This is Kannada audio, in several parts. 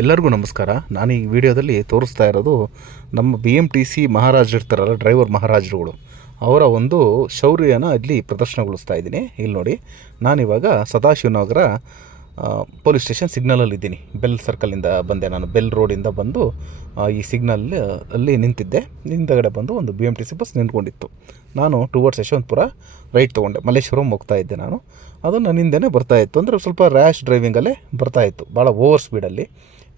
ಎಲ್ಲರಿಗೂ ನಮಸ್ಕಾರ. ನಾನು ಈ ವಿಡಿಯೋದಲ್ಲಿ ತೋರಿಸ್ತಾ ಇರೋದು ನಮ್ಮ ಬಿ ಎಂ ಟಿ ಸಿ ಮಹಾರಾಜರು ಇರ್ತಾರಲ್ಲ ಡ್ರೈವರ್ ಮಹಾರಾಜರುಗಳು. ಅವರ ಒಂದು ಶೌರ್ಯನ ಇಲ್ಲಿ ಪ್ರದರ್ಶನಗೊಳಿಸ್ತಾ ಇದ್ದೀನಿ. ಇಲ್ಲಿ ನೋಡಿ, ನಾನಿವಾಗ ಸದಾಶಿವನಗರ ಪೊಲೀಸ್ ಸ್ಟೇಷನ್ ಸಿಗ್ನಲಲ್ಲಿ ಇದ್ದೀನಿ ಬೆಲ್ ಸರ್ಕಲಿಂದ ಬಂದೆ ನಾನು. ಬೆಲ್ ರೋಡಿಂದ ಬಂದು ಈ ಸಿಗ್ನಲ್ ಅಲ್ಲಿ ನಿಂತಿದ್ದೆ. ಹಿಂದಗಡೆ ಬಂದು ಒಂದು B M T C bus ನಿಂತ್ಕೊಂಡಿತ್ತು. ನಾನು ಟುವರ್ಡ್ಸ್ ಯಶವಂತಪುರ ರೈಟ್ ತೊಗೊಂಡೆ. ಮಲ್ಲೇಶ್ವರಂ ಹೋಗ್ತಾ ಇದ್ದೆ ನಾನು. ಅದು ನನ್ನ ಹಿಂದೆನೇ ಬರ್ತಾ ಇತ್ತು. ಅಂದರೆ ಸ್ವಲ್ಪ ರ್ಯಾಶ್ ಡ್ರೈವಿಂಗಲ್ಲೇ ಬರ್ತಾ ಇತ್ತು. ಭಾಳ ಓವರ್ ಸ್ಪೀಡಲ್ಲಿ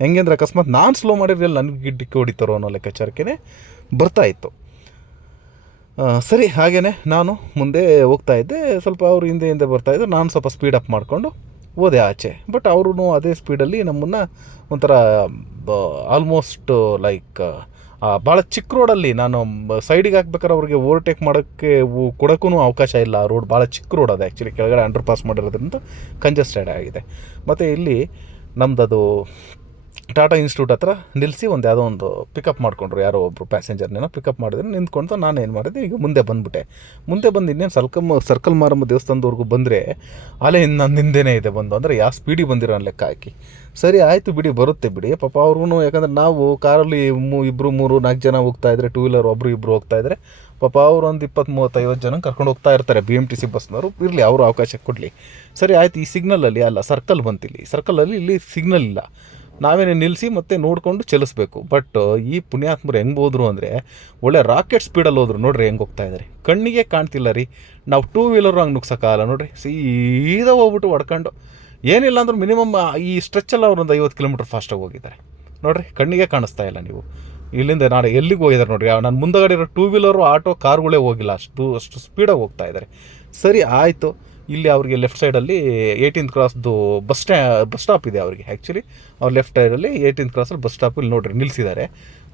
ಹೆಂಗೆ ಅಂದರೆ ಅಕಸ್ಮಾತ್ ನಾನು ಸ್ಲೋ ಮಾಡಿದ್ರೆ ನನಗೆ ಡಿಕ್ಕಿ ಹೊಡಿತಾರೋ ಅನ್ನೋ ಲೆಕ್ಕಾಚಾರಕ್ಕೆ ಬರ್ತಾ ಇತ್ತು. ಸರಿ ಹಾಗೇ ನಾನು ಮುಂದೆ ಹೋಗ್ತಾ ಇದ್ದೆ. ಸ್ವಲ್ಪ ಅವರು ಹಿಂದೆ ಹಿಂದೆ ಬರ್ತಾಯಿದ್ರು ನಾನು ಸ್ವಲ್ಪ ಸ್ಪೀಡ್ ಅಪ್ ಮಾಡಿಕೊಂಡು ಹೋದೆ ಆಚೆ. ಬಟ್ ಅವರು ಅದೇ ಸ್ಪೀಡಲ್ಲಿ ನಮ್ಮನ್ನು ಒಂಥರ ಆಲ್ಮೋಸ್ಟ್ ಲೈಕ್ ಭಾಳ ಚಿಕ್ಕ ರೋಡಲ್ಲಿ ನಾನು ಸೈಡಿಗೆ ಹಾಕ್ಬೇಕಾದ್ರೆ ಅವ್ರಿಗೆ ಓವರ್ಟೇಕ್ ಮಾಡೋಕ್ಕೆ ಕೊಡೋಕ್ಕೂ ಅವಕಾಶ ಇಲ್ಲ. ಆ ರೋಡ್ ಭಾಳ ಚಿಕ್ಕ ರೋಡ್ ಅದು ಆ್ಯಕ್ಚುಲಿ ಕೆಳಗಡೆ ಅಂಡರ್ ಪಾಸ್ ಮಾಡಿರೋದ್ರಿಂದ ಕಂಜೆಸ್ಟೆಡ್ ಆಗಿದೆ. ಮತ್ತು ಇಲ್ಲಿ ನಮ್ಮದದು ಟಾಟಾ ಇನ್ಸ್ಟಿಟ್ಯೂಟ್ ಹತ್ರ ನಿಲ್ಲಿಸಿ ಒಂದು ಯಾವುದೋ ಒಂದು ಪಿಕಪ್ ಮಾಡಿಕೊಂಡ್ರು. ಯಾರೋ ಒಬ್ಬರು ಪ್ಯಾಸೆಂಜರ್ನೇನೋ ಪಿಕಪ್ ಮಾಡಿದ್ರು. ನಿಂತ್ಕೊಂಡು ನಾನು ಏನು ಮಾಡಿದೆ? ಈಗ ಮುಂದೆ ಬಂದುಬಿಟ್ಟೆ. ಮುಂದೆ ಬಂದು ಇನ್ನೇನು ಸಲ್ಕಮ್ಮ ಸರ್ಕಲ್ ಮಾರಮ್ಮ ದೇವಸ್ಥಾನದವರೆಗೂ ಬಂದರೆ ಅಲೆ ಇನ್ನು ನನ್ನ ಹಿಂದೆನೇ ಇದೆ ಬಂದು. ಅಂದರೆ ಯಾವ ಸ್ಪೀಡಿಗೆ ಬಂದಿರೋ ಲೆಕ್ಕ ಹಾಕಿ. ಸರಿ, ಆಯಿತು ಬಿಡಿ, ಬರುತ್ತೆ ಬಿಡಿ. ಪಾಪ ಅವ್ರಿಗೂ ಯಾಕಂದರೆ ನಾವು ಕಾರಲ್ಲಿ ಮೂ ಇಬ್ಬರು ಮೂರು, ನಾಲ್ಕು ಜನ ಹೋಗ್ತಾ ಇದ್ದರೆ ಟೂ ವೀಲರ್ ಒಬ್ಬರು ಇಬ್ಬರು ಹೋಗ್ತಾ ಇದ್ರೆ, ಪಾಪ ಅವ್ರು ಒಂದು ಇಪ್ಪತ್ತು, ಮೂವತ್ತೈವತ್ತು ಜನ ಕರ್ಕೊಂಡು ಹೋಗ್ತಾ ಇರ್ತಾರೆ. ಬಿ ಎಂ ಟಿ ಸಿ ಬಸ್ನವರು ಇರಲಿ, ಅವರು ಅವಕಾಶ ಕೊಡಲಿ. ಸರಿ, ಆಯಿತು. ಈ ಸಿಗ್ನಲಲ್ಲಿ ಅಲ್ಲ ಸರ್ಕಲ್ ಬಂತಿಲ್ಲಿ. ಸರ್ಕಲಲ್ಲಿ ಇಲ್ಲಿ ಸಿಗ್ನಲ್ ಇಲ್ಲ. ನಾವೇನೇ ನಿಲ್ಲಿಸಿ ಮತ್ತೆ ನೋಡಿಕೊಂಡು ಚಲಿಸ್ಬೇಕು. ಬಟ್ ಈ ಪುಣ್ಯಾತ್ಮರು ಹೆಂಗೆ ಹೋದ್ರು ಅಂದರೆ, ಒಳ್ಳೆ ರಾಕೆಟ್ ಸ್ಪೀಡಲ್ಲಿ ಹೋದ್ರು. ನೋಡ್ರಿ ಹೆಂಗೆ ಹೋಗ್ತಾ ಇದ್ದಾರೆ ಕಣ್ಣಿಗೆ ಕಾಣ್ತಿಲ್ಲ ರೀ. ನಾವು ಟೂ ವೀಲರ್ ಹಂಗೆ ನುಗ್ಸೋಕ್ಕಾಗಲ್ಲ ನೋಡ್ರಿ. ಸೀದಾ ಹೋಗ್ಬಿಟ್ಟು ಹೊಡ್ಕೊಂಡು, ಏನಿಲ್ಲ ಅಂದ್ರೆ ಮಿನಿಮಮ್ ಈ ಸ್ಟ್ರೆಚ್ಚಲ್ಲಿ ಅವ್ರು ಒಂದು ಐವತ್ತು ಕಿಲೋಮೀಟ್ರ್ ಫಾಸ್ಟಾಗಿ ಹೋಗಿದ್ದಾರೆ. ನೋಡ್ರಿ, ಕಣ್ಣಿಗೆ ಕಾಣಿಸ್ತಾ ಇಲ್ಲ ನೀವು. ಇಲ್ಲಿಂದ ನಾಳೆ ಎಲ್ಲಿಗೆ ಹೋಗಿದ್ದಾರೆ ನೋಡ್ರಿ. ನಾನು ಮುಂದಗಡೆ ಇರೋ ಟೂ ವೀಲರು ಆಟೋ ಕಾರ್ಗಳೇ ಹೋಗಿಲ್ಲ. ಅಷ್ಟು ಅಷ್ಟು ಸ್ಪೀಡಾಗಿ ಹೋಗ್ತಾ ಇದ್ದಾರೆ ಸರಿ, ಆಯಿತು. ಇಲ್ಲಿ ಅವರಿಗೆ ಲೆಫ್ಟ್ ಸೈಡಲ್ಲಿ ಏಯ್ಟೀನ್ತ್ ಕ್ರಾಸ್ದು ಬಸ್ ಸ್ಟ್ಯಾ ಬಸ್ ಸ್ಟಾಪ್ ಇದೆ ಅವರಿಗೆ. ಆ್ಯಕ್ಚುಲಿ ಅವ್ರ ಲೆಫ್ಟ್ ಸೈಡಲ್ಲಿ ಏಯ್ಟೀನ್ ಕ್ರಾಸಲ್ಲಿ ಬಸ್ ಸ್ಟಾಪ್ ಇಲ್ಲಿ ನೋಡ್ರಿ ನಿಲ್ಲಿಸಿದ್ದಾರೆ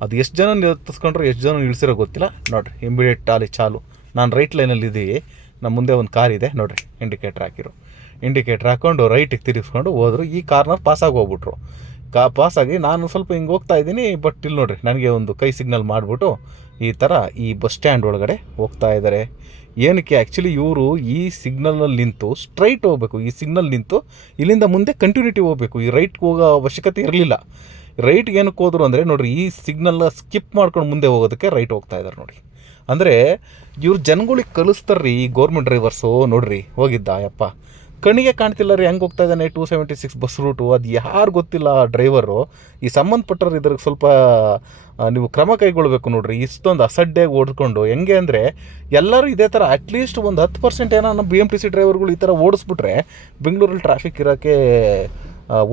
ಅದು ಎಷ್ಟು ಜನ ನಿಲ್ಲಿಸ್ಕೊಂಡ್ರೆ ಎಷ್ಟು ಜನ ನಿಲ್ಲಿಸಿರೋ ಗೊತ್ತಿಲ್ಲ. ನೋಡಿರಿ ಇಮಿಡಿಯೇಟ್ ಅಲ್ಲಿ ಚಾಲು. ನಾನು ರೈಟ್ ಲೈನಲ್ಲಿ ಇದ್ದೀವಿ ನಮ್ಮ ಮುಂದೆ ಒಂದು ಕಾರ್ ಇದೆ. ನೋಡ್ರಿ ಇಂಡಿಕೇಟ್ರ್ ಹಾಕಿರು. ಇಂಡಿಕೇಟ್ರ್ ಹಾಕ್ಕೊಂಡು ರೈಟಿಗೆ ತಿರುಗಿಸ್ಕೊಂಡು ಹೋದ್ರು. ಈ ಕಾರ್ನರ್ ಪಾಸಾಗಿ ಹೋಗ್ಬಿಟ್ರು. ಕಾ ಪಾಸಾಗಿ ನಾನು ಸ್ವಲ್ಪ ಹಿಂಗೆ ಹೋಗ್ತಾ ಇದ್ದೀನಿ ಬಟ್ ಇಲ್ಲಿ ನೋಡಿರಿ, ನನಗೆ ಒಂದು ಕೈ ಸಿಗ್ನಲ್ ಮಾಡಿಬಿಟ್ಟು ಈ ಥರ ಈ ಬಸ್ ಸ್ಟ್ಯಾಂಡ್ ಒಳಗಡೆ ಹೋಗ್ತಾ ಇದ್ದಾರೆ. ಏನಕ್ಕೆ ಆ್ಯಕ್ಚುಲಿ ಇವರು ಈ ಸಿಗ್ನಲ್ನಲ್ಲಿ ನಿಂತು ಸ್ಟ್ರೈಟ್ ಹೋಗಬೇಕು. ಈ ಸಿಗ್ನಲ್ ನಿಂತು ಇಲ್ಲಿಂದ ಮುಂದೆ ಕಂಟಿನ್ಯೂಟಿ ಹೋಗಬೇಕು. ಈ ರೈಟ್ಗೆ ಹೋಗೋ ಅವಶ್ಯಕತೆ ಇರಲಿಲ್ಲ. ರೈಟ್ಗೆ ಏನಕ್ಕೆ ಹೋದರು ಅಂದರೆ ನೋಡಿರಿ, ಈ ಸಿಗ್ನಲ್ನ ಸ್ಕಿಪ್ ಮಾಡ್ಕೊಂಡು ಮುಂದೆ ಹೋಗೋದಕ್ಕೆ ರೈಟ್ ಹೋಗ್ತಾ ಇದ್ದಾರೆ ನೋಡಿ ಅಂದರೆ ಇವ್ರು ಜನಗಳಿಗೆ ಕಲಿಸ್ತಾರ್ರಿ ಈ ಗೌರ್ಮೆಂಟ್ ಡ್ರೈವರ್ಸು ನೋಡ್ರಿ, ಹೋಗಿದ್ದ ಯಪ್ಪ. ಕಣ್ಣಿಗೆ ಕಾಣ್ತಿಲ್ಲ ರೀ, ಹೆಂಗೆ ಹೋಗ್ತಾ ಇದ್ದಾನೆ two seventy six bus route ಅದು ಯಾರು ಗೊತ್ತಿಲ್ಲ ಆ ಡ್ರೈವರು ಈ ಸಂಬಂಧಪಟ್ಟರು ಇದ್ರಿಗೆ ಸ್ವಲ್ಪ ನೀವು ಕ್ರಮ ಕೈಗೊಳ್ಬೇಕು ನೋಡ್ರಿ. ಇಷ್ಟೊಂದು ಅಸಡ್ಡೆಯಾಗಿ ಓಡಿಸ್ಕೊಂಡು ಹೆಂಗೆ ಅಂದರೆ ಎಲ್ಲರೂ ಇದೇ ಥರ ಅಟ್ಲೀಸ್ಟ್ ಒಂದು ಹತ್ತು ಪರ್ಸೆಂಟ್ ಏನೋ ನಮ್ಮ ಬಿ ಎಂ ಟಿ ಸಿ ಡ್ರೈವರ್ಗಳು ಈ ಥರ ಓಡಿಸ್ಬಿಟ್ರೆ ಬೆಂಗಳೂರಲ್ಲಿ ಟ್ರಾಫಿಕ್ ಇರೋಕ್ಕೆ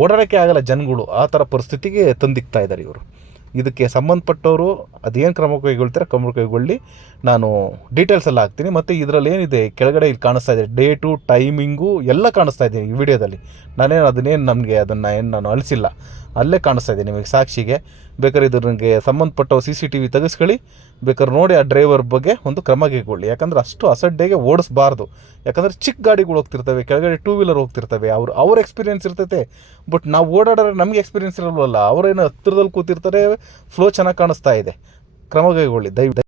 ಓಡಾಡೋಕ್ಕೆ ಆಗಲ್ಲ ಜನಗಳು. ಆ ಥರ ಪರಿಸ್ಥಿತಿಗೆ ತಂದಿಕ್ತಾ ಇದ್ದಾರೆ ಇವರು. ಇದಕ್ಕೆ ಸಂಬಂಧಪಟ್ಟವರು ಅದೇನು ಕ್ರಮ ಕೈಗೊಳ್ತಾರೆ ಕ್ರಮ ಕೈಗೊಳ್ಳಿ. ನಾನು ಡೀಟೇಲ್ಸ್ ಎಲ್ಲ ಹಾಕ್ತೀನಿ. ಮತ್ತು ಇದರಲ್ಲಿ ಏನಿದೆ? ಕೆಳಗಡೆ ಇಲ್ಲಿ ಕಾಣಿಸ್ತಾ ಇದೆ. ಡೇಟು ಟೈಮಿಂಗು ಎಲ್ಲ ಕಾಣಿಸ್ತಾ ಇದೆ ಈ ವಿಡಿಯೋದಲ್ಲಿ. ನಾನೇನು ಅದನ್ನೇನು ನಮಗೆ ಅದನ್ನು ಏನು ನಾನು ಅಳಿಸಿಲ್ಲ. ಅಲ್ಲೇ ಕಾಣಿಸ್ತಾ ಇದೆ ನಿಮಗೆ ಸಾಕ್ಷಿಗೆ. ಬೇಕಾದ್ರೆ ನನಗೆ ಸಂಬಂಧಪಟ್ಟ ಸಿ ಸಿ ಟಿ ವಿ ತೆಗೆಸ್ಕೊಳ್ಳಿ. ಬೇಕಾದ್ರೆ ನೋಡಿ ಆ ಡ್ರೈವರ್ ಬಗ್ಗೆ ಒಂದು ಕ್ರಮ ಕೈಗೊಳ್ಳಿ. ಯಾಕಂದ್ರೆ ಅಷ್ಟು ಅಸಡ್ಡೆಗೆ ಓಡಿಸ್ಬಾರ್ದು. ಯಾಕಂದರೆ ಚಿಕ್ಕ ಗಾಡಿಗಳು ಹೋಗ್ತಿರ್ತವೆ, ಕೆಳಗಡೆ ಟೂ ವೀಲರ್ ಹೋಗ್ತಿರ್ತವೆ. ಅವ್ರು ಅವ್ರ ಎಕ್ಸ್ಪೀರಿಯನ್ಸ್ ಇರ್ತೈತೆ. ಬಟ್ ನಾವು ಓಡಾಡೋರೆ ನಮಗೆ ಎಕ್ಸ್ಪೀರಿಯನ್ಸ್ ಇರಲ್ವಲ್ಲ. ಅವರೇನು ಹತ್ತಿರದಲ್ಲಿ ಕೂತಿರ್ತಾರೆ ಫ್ಲೋ ಚೆನ್ನಾಗಿ ಕಾಣಿಸ್ತಾ ಇದೆ. ಕ್ರಮ ಕೈಗೊಳ್ಳಿ. ದಯ